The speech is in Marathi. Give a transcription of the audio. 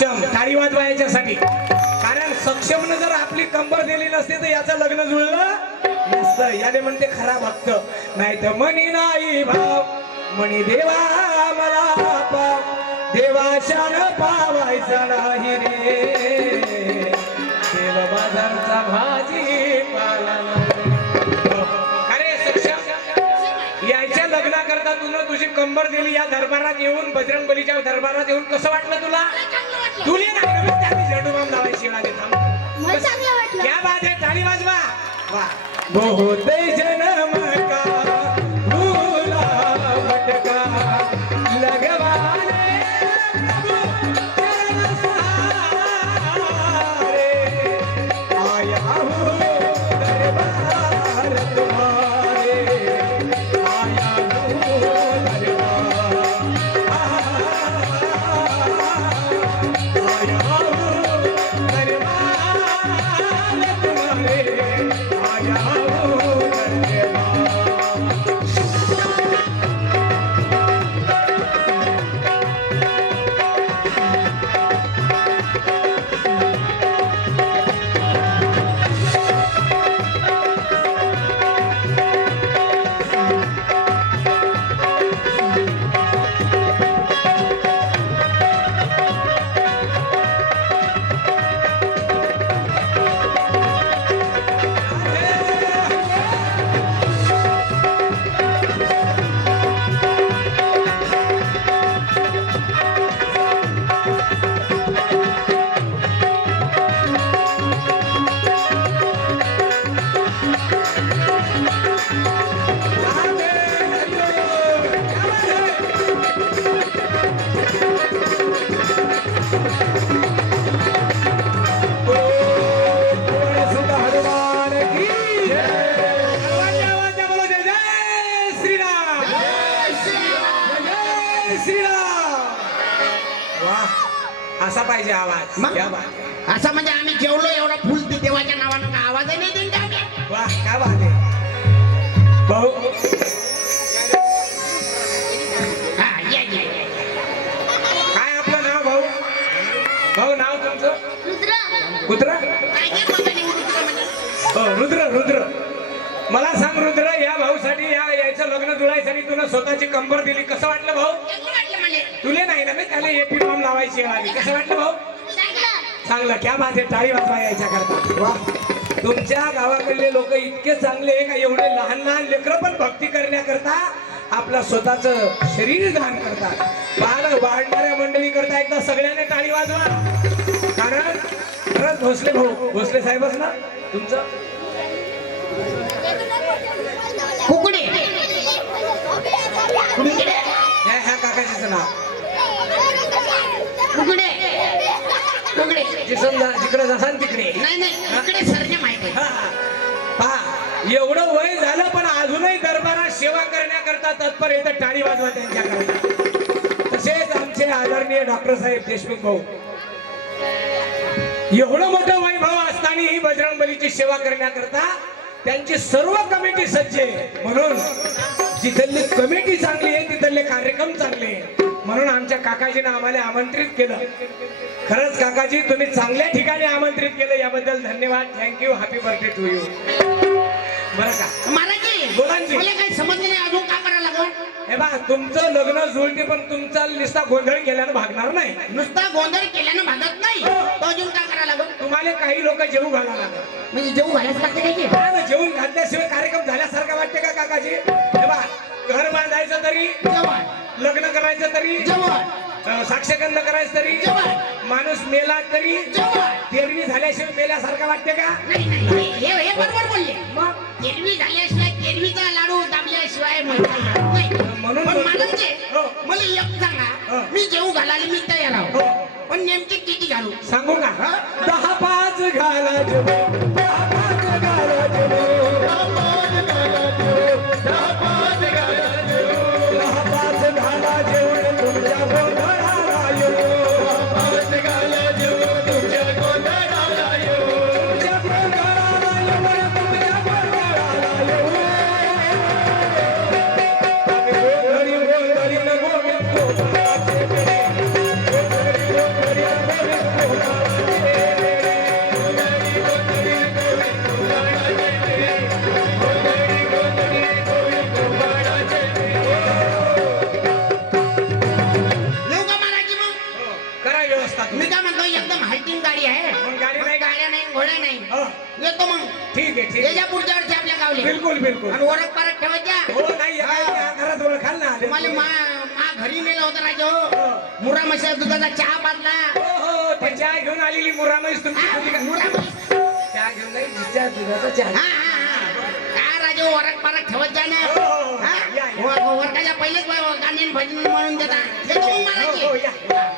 सक्षम टाळी वाजवा याच्यासाठी. कारण सक्षमनं जर आपली कंबर दिली नसते तर याचं लग्न जुळलं नसतं. याने म्हणते खरा भक्त. नाही तर मनी नाही भाव मनी देवा मला पाव देवाशान पावायचा नाही रे देव बाजारचा भाजी पाला. अरे सक्षम याच्या लग्नाकरता तुला तुझी कंबर दिली. या दरबारात येऊन बजरंगबलीच्या दरबारात येऊन कसं वाटलं तुला? तुला नाही ना त्याने झेंडू बाम लावायची वाले थांब. क्या बात है, टाळी वाजवा. वा बहुत जन्म का भूला भटका लगवाने चरण सारे आया हूँ दरबार तुम्हारे आया हूँ दरबार आया हूँ दरबार तुम्हारे आया हूँ असा पाहिजे आवाज. मग? क्या बात है. असं म्हणजे आम्ही जेवलो एवढा फुल देवाच्या नावानं का आवाज नाही देईन का? वाह क्या बात है. भाऊ हा, या, या, या. काय आपलं नाव भाऊ? भाऊ नाव तुमचं? रुद्र. काय हे कोणतं निवडून म्हणजे? हो रुद्र. रुद्र मला सांग रुद्र, या भाऊसाठी याचं लग्न जुळायसाठी तुला स्वतःची कंबर दिली. कसं वाटलं भाऊ? चांगलं वाटलं मला. तुले नाही ना त्याला एपी फॉर्म लावायची आली. कसं वाटलं भाऊ? चांगलं. चांगलं. क्या बात आहे. टाळी वाजवा यायच्या करता. वा तुमच्या गावाकडले लोक इतके चांगले आहे का एवढे लहान लहान लेकरं पण भक्ती करण्याकरता आपलं स्वतःचं शरीर दान करतात. बाळ वाढणाऱ्या मंडळी करता एकदा सगळ्यांनी टाळी वाजवा. कारण खरंच भोसले भाऊ भोसले साहेबच ना तुमचं? कुकडे. ह्या काकाजीचं नाव कुकडे. कुकडे. जे समजा जिकडे जासान तिकडे. नाही नाही इकडे सरने माहिती आहे. पहा एवढं वय झालं पण अजूनही दरबारात सेवा करण्याकरता तत्पर येतं. टाळी वाजवा त्यांच्याकडे. तसेच आमचे आदरणीय डॉक्टर साहेब देशमुख भाऊ एवढं मोठं वैभव असतानाही बजरंगबलीची सेवा करण्याकरता त्यांची सर्व कमिटी सज्ज आहे. म्हणून जिथली कमिटी चांगली आहे तिथले कार्यक्रम चांगले आहे. म्हणून आमच्या काकाजीने आम्हाला आमंत्रित केलं. खरंच काकाजी तुम्ही चांगल्या ठिकाणी आमंत्रित केलं याबद्दल धन्यवाद. Thank you. Happy birthday to you. बरं का महाराजी बोलांची मला काही समजलं नाही अजून का करायला लागलं? हे बा तुमचं लग्न जुळते पण तुमचा निस्ता गोंधळ केल्यानं भागणार नाही. नुसता गोंधळ केल्यानं भागत नाही. तो अजून का करायला लागलं? तुम्हाला काही लोक जेवू घालायला लागतात. म्हणजे जेवू घालायचं लागते काय की? हा ना, जेवून घातल्याशिवाय कार्यक्रम झाल्यासारखा वाटते का काकाजी? हे बा घर बांधायचं तरी जेवण. लग्न करायचं तरी जेवण. साक्षगंध करायचं तरी जेवण. माणूस मेला तरी जेवण. पेरणी झाल्याशिवाय मेल्यासारखा वाटते का? नाही नाही हे बरोबर बोलले. मग केरवी झाल्याशिवाय केरवीचा लाडू दाबल्याशिवाय म्हणता येणार नाही. म्हणून पण महाराज हो. मला एक सांगा हो. मी जेवू घालायला मी तयार आहो. हो. पण नेमके किती घालू? सांगू का? 10-5 घाला जेवू, 10-5 घाला जेवू, 10-5 घाला जेवू, 10-5 घाला जेवू, 10-5 घाला जेवू तुमच्या गोंधळाला येऊ, 10-5 घाला जेवू तुमच्या गोंधळाला येऊ, तुमच्या गोंधळाला येऊ त्याच्या पुढच्या वर्षी आपल्या गावले बिलकुल बिलकुल आणि ओरख पारख ठेवायच्या हो नाही या घरात ओळखाल ना तुम्हाला मा घरी नेलं होतं राजा हो मुरा मशा दुधाचा चहा पाजला हो हो ते चहा घेऊन आलेली मुरामैस तुमची होती का? मुरा चहा घेऊन नाही जिच्या दुधाचा चहा काय राजा ओरख पारख ठेवत जा ना हो, या, या. ओरखाच्या पहिलेच गाणे भजन म्हणून देता देतो मग हो, हो, मला या.